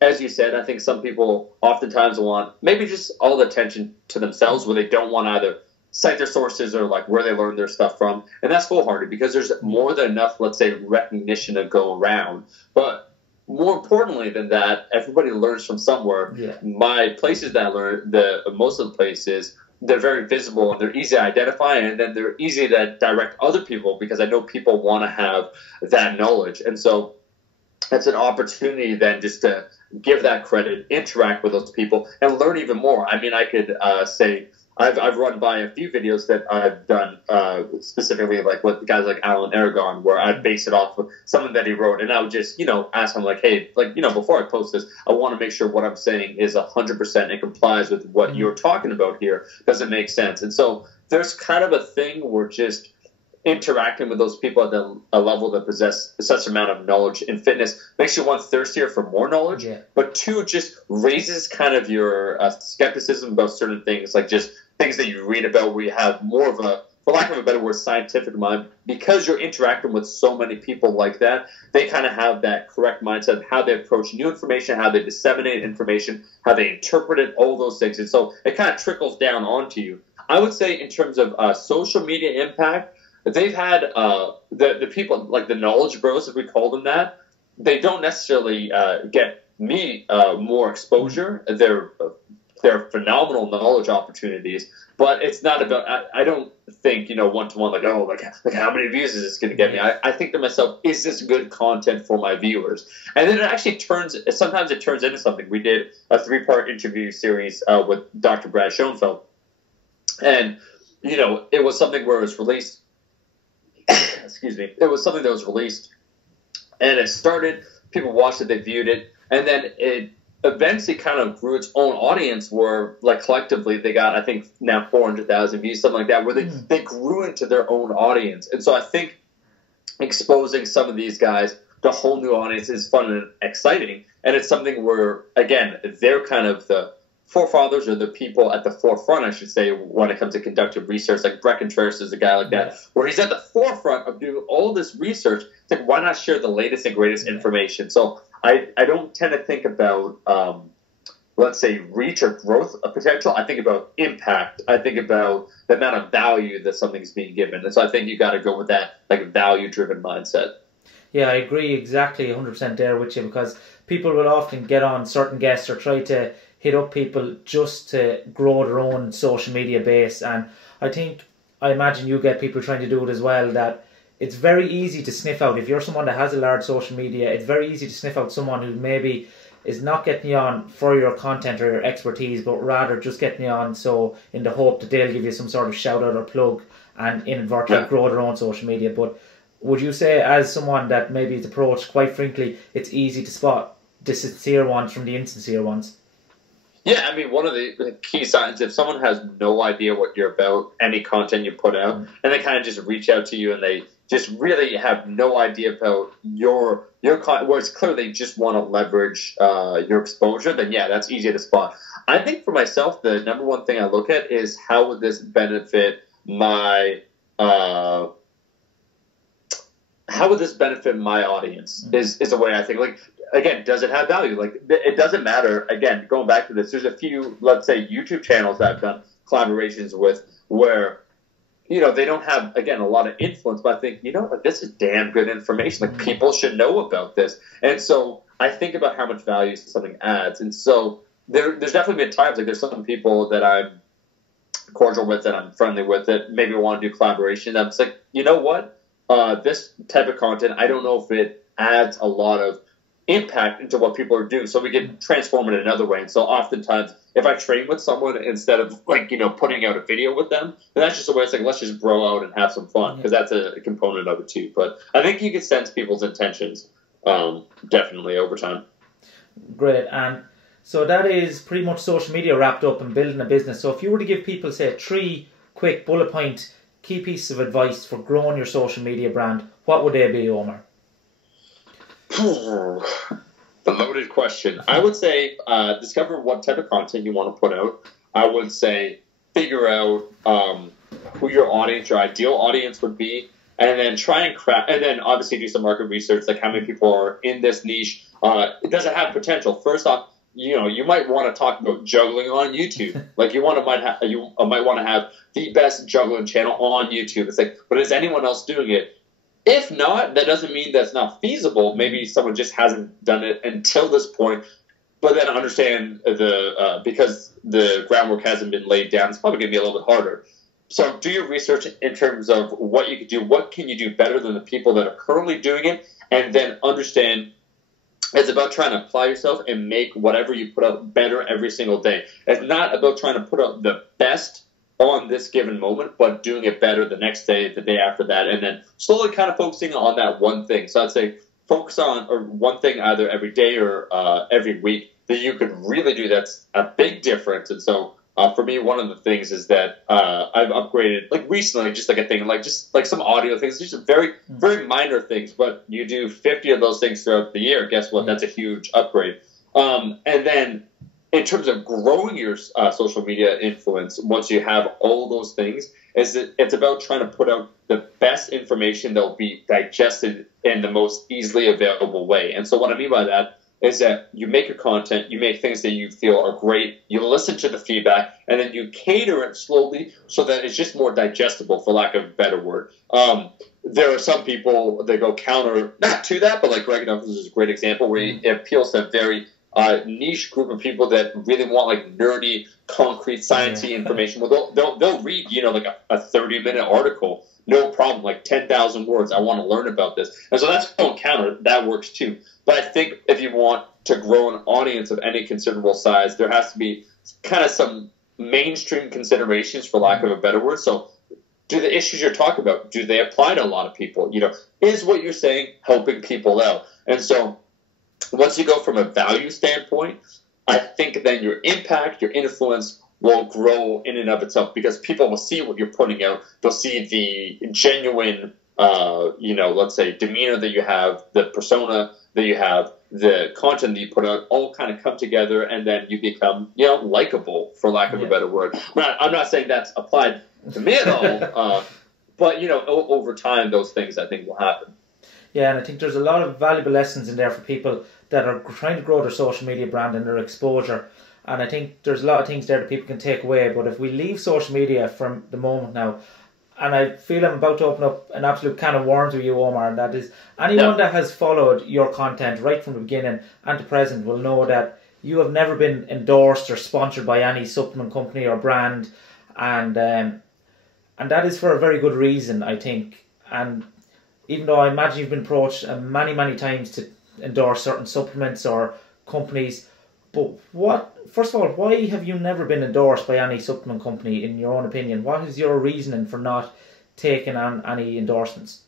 as you said, I think some people oftentimes want maybe just all the attention to themselves, where they don't want to either cite their sources or like where they learned their stuff from. And that's foolhardy, because there's more than enough, let's say, recognition to go around. But more importantly than that, everybody learns from somewhere. My places that I learned, most of the places, they're very visible and they're easy to identify, and then they're easy to direct other people, because I know people want to have that knowledge. And so it's an opportunity then just to give that credit, interact with those people, and learn even more. I mean, I could say, I've run by a few videos that I've done specifically like with guys like Alan Aragon, where I base it off of something that he wrote, and I would just ask him like, hey, like before I post this, I want to make sure what I'm saying is 100% and complies with what you're talking about here. Does it make sense? And so there's kind of a thing where just interacting with those people at a level that possess such amount of knowledge in fitness makes you, one, thirstier for more knowledge, but two, just raises kind of your skepticism about certain things, like just things that you read about, where you have more of a, for lack of a better word, scientific mind, because you're interacting with so many people like that. They kind of have that correct mindset of how they approach new information, how they disseminate information, how they interpret it, all those things. And so it kind of trickles down onto you. I would say in terms of social media impact, they've had the people, like the knowledge bros, if we call them that, they don't necessarily get me more exposure. They're phenomenal knowledge opportunities, but it's not about, I don't think, one-to-one, like, oh, like how many views is this going to get me? I think to myself, is this good content for my viewers? And then it actually sometimes it turns into something. We did a 3-part interview series with Dr. Brad Schoenfeld, and, it was something where it was released, excuse me, it was something that was released, and it started, people watched it, they viewed it, and then eventually kind of grew its own audience where, like, collectively they got, I think, now 400,000 views, something like that, where they grew into their own audience. And so I think exposing some of these guys to a whole new audience is fun and exciting. And it's something where, again, they're kind of the forefathers or the people at the forefront, I should say, when it comes to conductive research. Like Brett Contreras is a guy like that, where he's at the forefront of doing all this research. It's like, why not share the latest and greatest information? So I don't tend to think about, let's say, reach or growth potential. I think about impact. I think about the amount of value that something's being given. And so I think you got to go with that, like, value-driven mindset. Yeah, I agree exactly 100% there with you, because people will often get on certain guests or try to hit up people just to grow their own social media base. And I imagine you get people trying to do it as well, that it's very easy to sniff out. If you're someone that has a large social media, it's very easy to sniff out someone who maybe is not getting you on for your content or your expertise, but rather just getting you on so in the hope that they'll give you some sort of shout out or plug and inadvertently grow their own social media. But would you say, as someone that maybe is approached, quite frankly, it's easy to spot the sincere ones from the insincere ones? Yeah, I mean, one of the key signs, if someone has no idea what you're about, any content you put out, and they kind of just reach out to you and they just really have no idea about your content, where it's clear they just want to leverage your exposure, then yeah, that's easy to spot. I think for myself, the number one thing I look at is how would this benefit my audience is the way I think. Like, again, does it have value? Like, it doesn't matter. Again, going back to this, there's a few, let's say, YouTube channels that I've done collaborations with where, they don't have, again, a lot of influence, but I think, like, this is damn good information. Like, people should know about this. And so I think about how much value something adds. And so there's definitely been times, like, there's some people that I'm cordial with, that I'm friendly with, that maybe want to do collaboration. I'm like, you know what? This type of content, I don't know if it adds a lot of impact into what people are doing, so we can transform it another way. And so oftentimes, if I train with someone instead of, like, putting out a video with them, then that's just a way it's like, let's just grow out and have some fun, because that's a component of it too. But I think you can sense people's intentions definitely over time. Great. And so that is pretty much social media wrapped up and building a business. So if you were to give people, say, 3 quick bullet point key pieces of advice for growing your social media brand, what would they be, Omar? The loaded question. I would say discover what type of content you want to put out. I would say figure out who your audience, your ideal audience would be, and then try and craft, and then obviously do some market research, like how many people are in this niche. Does it have potential? First off, you might want to talk about juggling on YouTube. Like, you might want to have the best juggling channel on YouTube. It's like, but is anyone else doing it? If not, that doesn't mean that's not feasible. Maybe someone just hasn't done it until this point. But then understand because the groundwork hasn't been laid down, it's probably going to be a little bit harder. So do your research in terms of what you could do. What can you do better than the people that are currently doing it? And then understand it's about trying to apply yourself and make whatever you put out better every single day. It's not about trying to put out the best on this given moment, but doing it better the next day, the day after that, and then slowly kind of focusing on that one thing. So I'd say focus on one thing either every day or every week that you could really do that's a big difference. And so for me, one of the things is that I've upgraded, like recently, just like a thing, like just like some audio things, just very, very minor things, but you do 50 of those things throughout the year. Guess what? That's a huge upgrade. And then in terms of growing your social media influence, once you have all those things, it's about trying to put out the best information that will be digested in the most easily available way. And so what I mean by that is that you make your content, you make things that you feel are great, you listen to the feedback, and then you cater it slowly so that it's just more digestible, for lack of a better word. There are some people that go counter, not to that, but like Greg Numbers is a great example where it appeals to a very niche group of people that really want like nerdy, concrete, sciencey information. Well, they'll read, like a 30-minute article, no problem, like 10,000 words. I want to learn about this. And so that's going counter. That works too. But I think if you want to grow an audience of any considerable size, there has to be kind of some mainstream considerations, for lack of a better word. So do the issues you're talking about, do they apply to a lot of people? Is what you're saying helping people out? And so once you go from a value standpoint, I think then your impact, your influence will grow in and of itself because people will see what you're putting out. They'll see the genuine, let's say demeanor that you have, the persona that you have, the content that you put out, all kind of come together, and then you become, likable, for lack of a better word. I'm not saying that's applied to me at all, but over time, those things I think will happen. Yeah, and I think there's a lot of valuable lessons in there for people that are trying to grow their social media brand and their exposure. And I think there's a lot of things there that people can take away. But if we leave social media from the moment now, and I feel I'm about to open up an absolute can of worms with you, Omar, and that is anyone that has followed your content right from the beginning and to present will know that you have never been endorsed or sponsored by any supplement company or brand, and that is for a very good reason, I think. And even though I imagine you've been approached many, many times to endorse certain supplements or companies, but first of all, why have you never been endorsed by any supplement company, in your own opinion? What is your reasoning for not taking on any endorsements?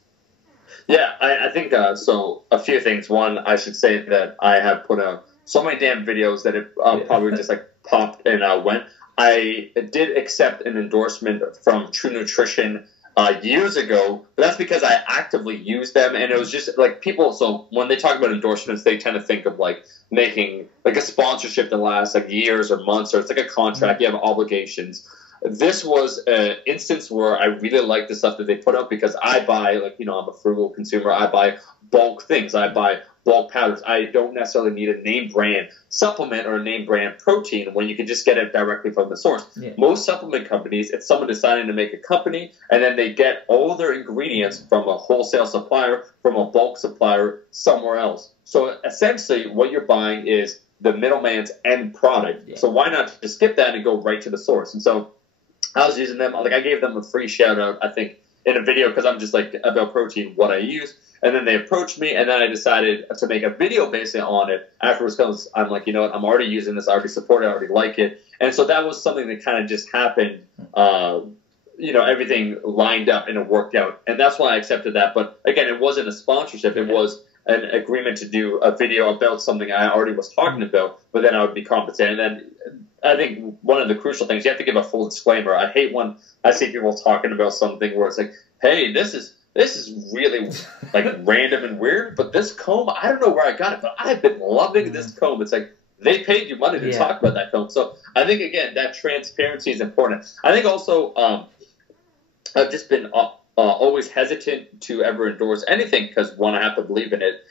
Yeah, I think so. A few things. One, I should say that I have put out so many damn videos that it probably just like popped and went. I did accept an endorsement from True Nutrition years ago, but that's because I actively used them, and it was just like people. So when they talk about endorsements, they tend to think of like making like a sponsorship that lasts like years or months, or it's like a contract. You have obligations. This was an instance where I really like the stuff that they put out because I buy, I'm a frugal consumer. I buy bulk things. I buy bulk powders. I don't necessarily need a name brand supplement or a name brand protein when you can just get it directly from the source. Yeah. Most supplement companies, it's someone deciding to make a company, and then they get all their ingredients from a wholesale supplier, from a bulk supplier somewhere else. So essentially what you're buying is the middleman's end product. Yeah. So why not just skip that and go right to the source? And so I was using them. Like I gave them a free shout out, I think, in a video because I'm just like about protein, what I use. And then they approached me, and then I decided to make a video based on it afterwards because I'm like, you know what, I'm already using this, I already support it, I already like it. And so that was something that kind of just happened. Everything lined up and it worked out. And that's why I accepted that. But again, it wasn't a sponsorship. It was an agreement to do a video about something I already was talking about, but then I would be compensated. And then I think one of the crucial things, you have to give a full disclaimer. I hate when I see people talking about something where it's like, hey, this is really like random and weird, but this comb, I don't know where I got it, but I've been loving this comb. It's like they paid you money to talk about that comb. So I think, again, that transparency is important. I think also I've just been always hesitant to ever endorse anything because, one, I have to believe in it.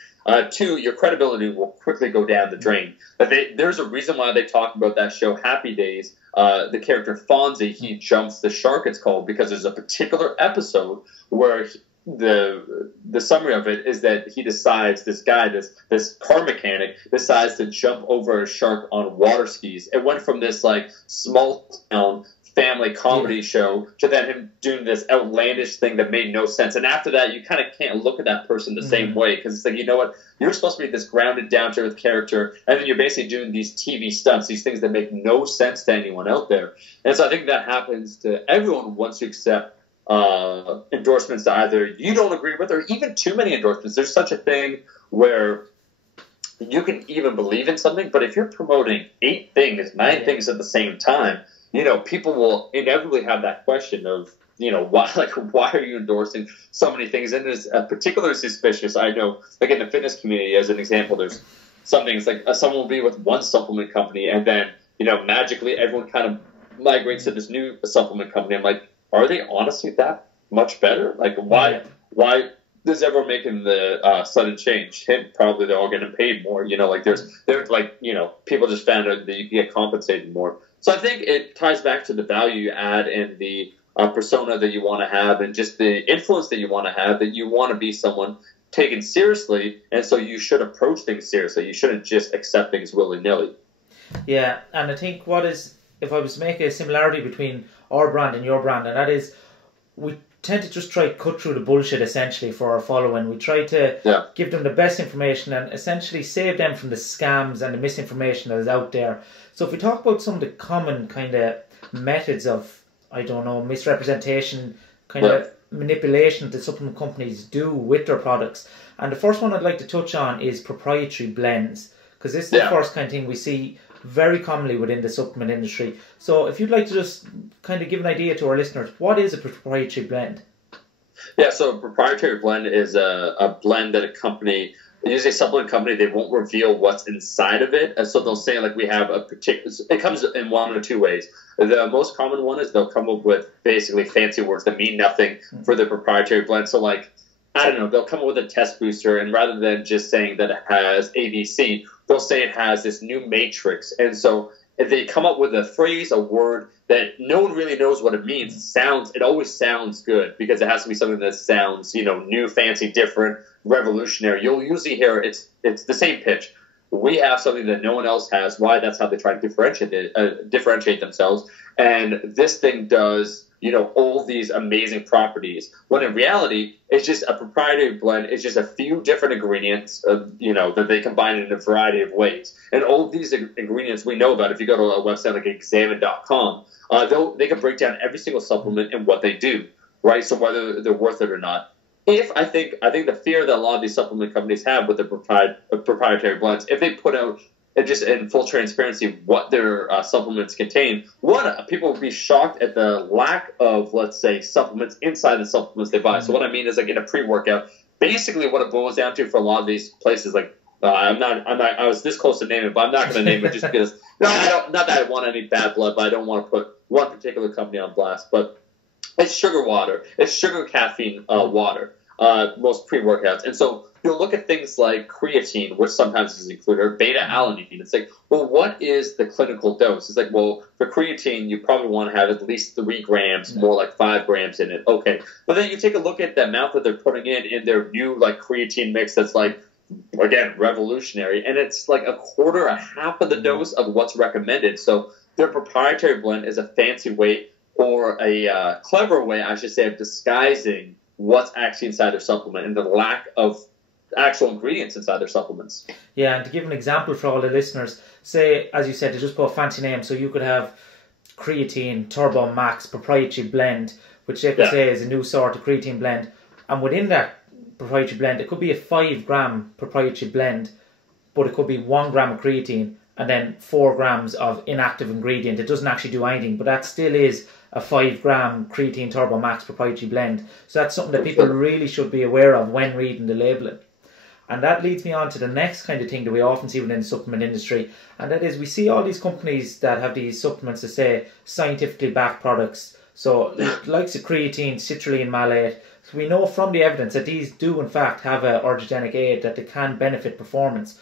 Two, your credibility will quickly go down the drain. But there's a reason why they talk about that show, Happy Days. The character Fonzie, he jumps the shark, it's called, because there's a particular episode where the summary of it is that he decides, this guy, this car mechanic, decides to jump over a shark on water skis. It went from this like small town family comedy show to then him doing this outlandish thing that made no sense. And after that, you kind of can't look at that person the same way because it's like, you know what, you're supposed to be this grounded, down-to-earth character, and then you're basically doing these TV stunts, these things that make no sense to anyone out there. And so I think that happens to everyone once you accept endorsements that either you don't agree with or even too many endorsements. There's such a thing where you can even believe in something, but if you're promoting 8 things, 9 things at the same time, people will inevitably have that question of, why are you endorsing so many things? And there's a particular suspicious, I know, like in the fitness community, as an example, there's some things like someone will be with one supplement company and then, magically everyone kind of migrates to this new supplement company. I'm like, are they honestly that much better? Like, why does everyone making the sudden change? Probably they're all getting paid more. People just found out that you can get compensated more. So I think it ties back to the value you add and the persona that you want to have and just the influence that you want to have, that you want to be someone taken seriously, and so you should approach things seriously. You shouldn't just accept things willy-nilly. Yeah, and I think if I was to make a similarity between our brand and your brand, and that is we tend to just try to cut through the bullshit essentially for our following. We try to give them the best information and essentially save them from the scams and the misinformation that is out there. So if we talk about some of the common kind of methods of, misrepresentation, kind of manipulation that supplement companies do with their products. And the first one I'd like to touch on is proprietary blends, because this is the first kind of thing we see very commonly within the supplement industry. So if you'd like to just kind of give an idea to our listeners, what is a proprietary blend? Yeah, so a proprietary blend is a blend that a company, usually a supplement company, they won't reveal what's inside of it. And so they'll say, like, we have a particular, it comes in one or two ways. The most common one is they'll come up with basically fancy words that mean nothing for the proprietary blend. So, like, I don't know, they'll come up with a test booster, and rather than just saying that it has ABC, they'll say it has this new matrix. And so if they come up with a phrase, a word that no one really knows what it means, it always sounds good because it has to be something that sounds, new, fancy, different, revolutionary. You'll usually hear it's the same pitch. We have something that no one else has. Why? That's how they try to differentiate themselves. And this thing does, all these amazing properties. When in reality, it's just a proprietary blend. It's just a few different ingredients, that they combine in a variety of ways. And all of these ingredients we know about. If you go to a website like examine.com, they can break down every single supplement and what they do, right? So whether they're worth it or not. I think the fear that a lot of these supplement companies have with their proprietary blends, if they put out just in full transparency what their supplements contain, people would be shocked at the lack of, let's say, supplements inside the supplements they buy. So what I mean is, like, in a pre-workout, basically what it boils down to for a lot of these places, like I was this close to naming it, but I'm not going to name it just because not that I want any bad blood, but I don't want to put one particular company on blast. But it's sugar water. It's sugar caffeine water, most pre-workouts. And so you'll look at things like creatine, which sometimes is included, or beta-alanine. It's like, well, what is the clinical dose? It's like, well, for creatine, you probably want to have at least 3 grams, more like 5 grams in it. Okay. But then you take a look at the amount that they're putting in their new, like, creatine mix that's, like, again, revolutionary. And it's like a half of the dose of what's recommended. So their proprietary blend is a fancy way, or a clever way, I should say, of disguising what's actually inside their supplement and the lack of actual ingredients inside their supplements. Yeah, and to give an example for all the listeners, say, as you said, to just put a fancy name, so you could have creatine, Turbo Max, proprietary blend, which they could say is a new sort of creatine blend, and within that proprietary blend, it could be a 5-gram proprietary blend, but it could be 1 gram of creatine and then 4 grams of inactive ingredient. It doesn't actually do anything, but that still is a 5-gram creatine Turbo Max proprietary blend. So that's something that people really should be aware of when reading the labelling. And that leads me on to the next kind of thing that we often see within the supplement industry, and that is we see all these companies that have these supplements that say scientifically backed products. So likes of creatine, citrulline malate. So we know from the evidence that these do in fact have a ergogenic aid, that they can benefit performance.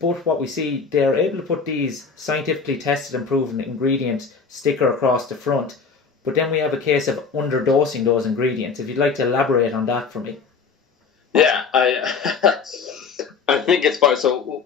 But what we see, they're able to put these scientifically tested and proven ingredient sticker across the front. But then we have a case of underdosing those ingredients. If you'd like to elaborate on that for me. Yeah, I think it's fine. So,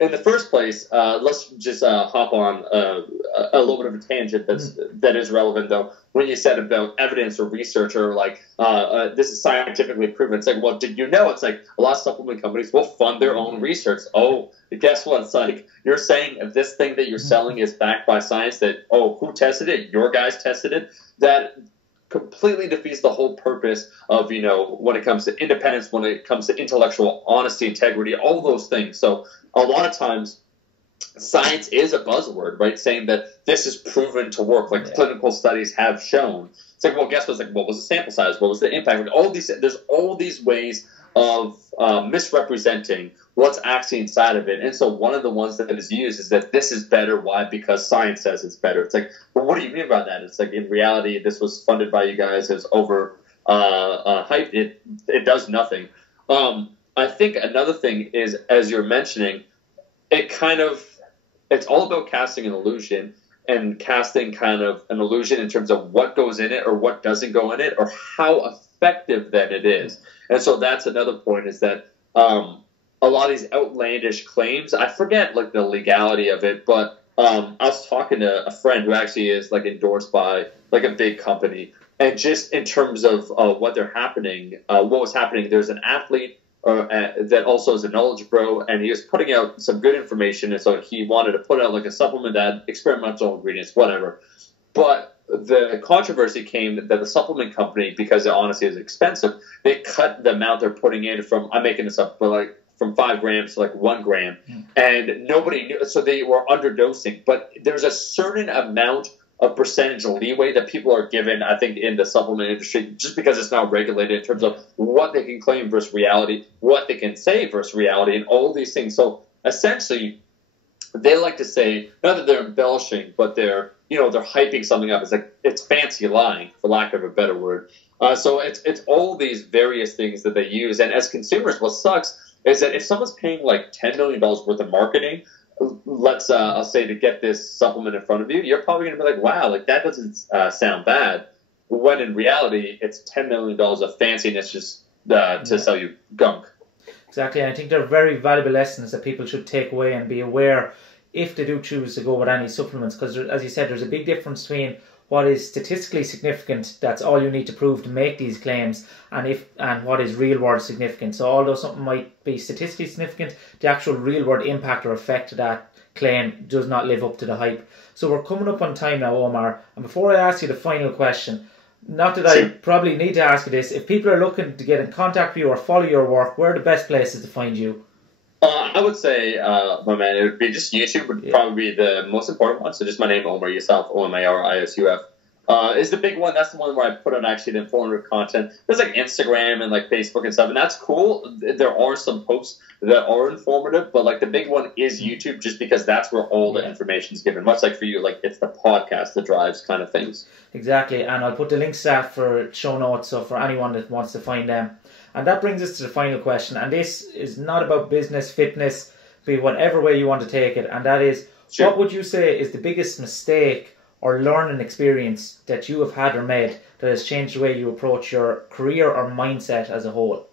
in the first place, let's just hop on a little bit of a tangent that is relevant, though. When you said about evidence or research, or like this is scientifically proven, it's like, well, did you know? It's like a lot of supplement companies will fund their own research. Oh, guess what? It's like you're saying if this thing that you're selling is backed by science, that who tested it? Your guys tested it. That completely defeats the whole purpose of, when it comes to independence, when it comes to intellectual honesty, integrity, all those things. So a lot of times science is a buzzword, right? Saying that this is proven to work, like clinical studies have shown. It's like, well, guess what? It's like, what was the sample size? What was the impact? Like, there's all these ways of misrepresenting what's actually inside of it. And so one of the ones that is used is that this is better. Why? Because science says it's better. It's like, well, what do you mean by that? It's like, in reality, this was funded by you guys. It's over hyped. It does nothing. I think another thing is, as you're mentioning, it's all about casting an illusion, and casting kind of an illusion in terms of what goes in it or what doesn't go in it, or how effective that it is. And so that's another point, is that a lot of these outlandish claims, I forget like the legality of it, but I was talking to a friend who actually is like endorsed by like a big company, and just in terms of what was happening, there's an athlete that also is a knowledge bro, and he was putting out some good information, and so he wanted to put out like a supplement that had experimental ingredients, whatever. But the controversy came that the supplement company, because it honestly is expensive, they cut the amount they're putting in from, I'm making this up, but like from 5 grams to like 1 gram, and nobody knew, so they were underdosing. But there's a certain amount of percentage of leeway that people are given, I think, in the supplement industry, just because it's not regulated in terms of what they can claim versus reality, what they can say versus reality, and all these things. So essentially, they like to say, not that they're embellishing, but they're hyping something up. It's like, it's fancy lying, for lack of a better word. So it's all these various things that they use. And as consumers, what sucks is that if someone's paying like $10 million worth of marketing, I'll say, to get this supplement in front of you, you're probably going to be like, wow, like that doesn't sound bad. When in reality, it's $10 million of fanciness just to sell you gunk. Exactly. And I think they're very valuable lessons that people should take away and be aware if they do choose to go with any supplements. Because, as you said, there's a big difference between what is statistically significant, that's all you need to prove to make these claims, and what is real world significant. So although something might be statistically significant, the actual real world impact or effect of that claim does not live up to the hype. So we're coming up on time now, Omar, and before I ask you the final question, not that I probably need to ask you this, if people are looking to get in contact with you or follow your work, where are the best places to find you? I would say, my man, it would be just YouTube would probably be the most important one. So just my name, Omar Isuf, OMAR-ISUF. Is the big one. That's the one where I put on actually the informative content. There's like Instagram and like Facebook and stuff, and that's cool. There are some posts that are informative, but like the big one is YouTube, just because that's where all the information is given. Much like for you, like it's the podcast that drives kind of things. Exactly, and I'll put the links to that for show notes, so for anyone that wants to find them. And that brings us to the final question, and this is not about business, fitness, be whatever way you want to take it, and that is, what would you say is the biggest mistake or learning experience that you have had or made that has changed the way you approach your career or mindset as a whole?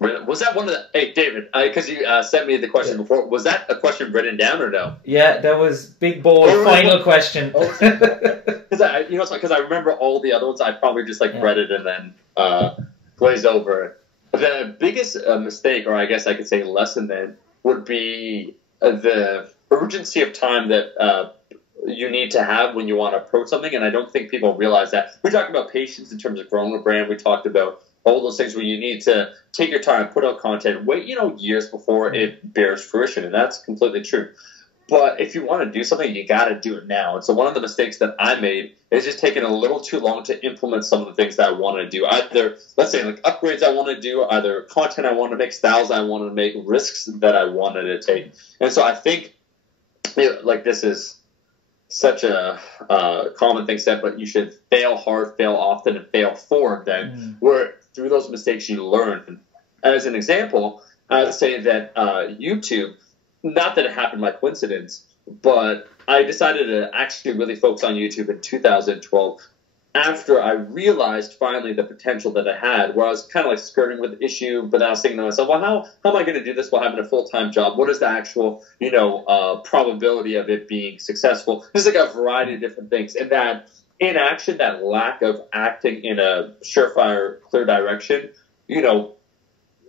Was that one of the... Hey, David, because you sent me the question before, was that a question written down or no? Yeah, that was big, bold, final question. Because I remember all the other ones, I probably just read it and then glazed over it. The biggest mistake, or I guess I could say lesson then, would be the urgency of time that you need to have when you want to approach something, and I don't think people realize that. We talked about patience in terms of growing a brand. We talked about all those things where you need to take your time, put out content, wait, years before it bears fruition, and that's completely true. But if you want to do something, you got to do it now. And so one of the mistakes that I made is just taking a little too long to implement some of the things that I want to do. Either, let's say, like upgrades I want to do, either content I want to make, styles I want to make, risks that I wanted to take. And so I think, this is such a common thing said, but you should fail hard, fail often, and fail forward then, where through those mistakes you learn. As an example, I would say that YouTube, not that it happened by coincidence, but I decided to actually really focus on YouTube in 2012 after I realized finally the potential that I had, where I was kind of skirting with the issue, but I was thinking to myself, well, how am I going to do this while having a full-time job? What is the actual, probability of it being successful? There's a variety of different things. And that inaction, that lack of acting in a surefire, clear direction,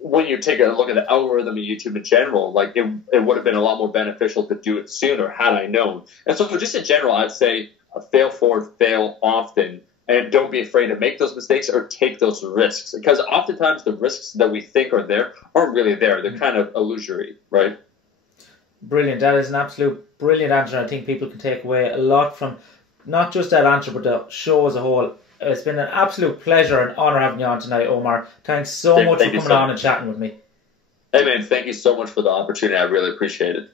when you take a look at the algorithm of YouTube in general, it would have been a lot more beneficial to do it sooner had I known. And so just in general, I'd say fail forward, fail often, and don't be afraid to make those mistakes or take those risks. Because oftentimes the risks that we think are there aren't really there. They're kind of illusory, right? Brilliant. That is an absolute brilliant answer. I think people can take away a lot from not just that answer, but the show as a whole. It's been an absolute pleasure and honour having you on tonight, Omar. Thanks so much for coming on and chatting with me. Hey, man, thank you so much for the opportunity. I really appreciate it.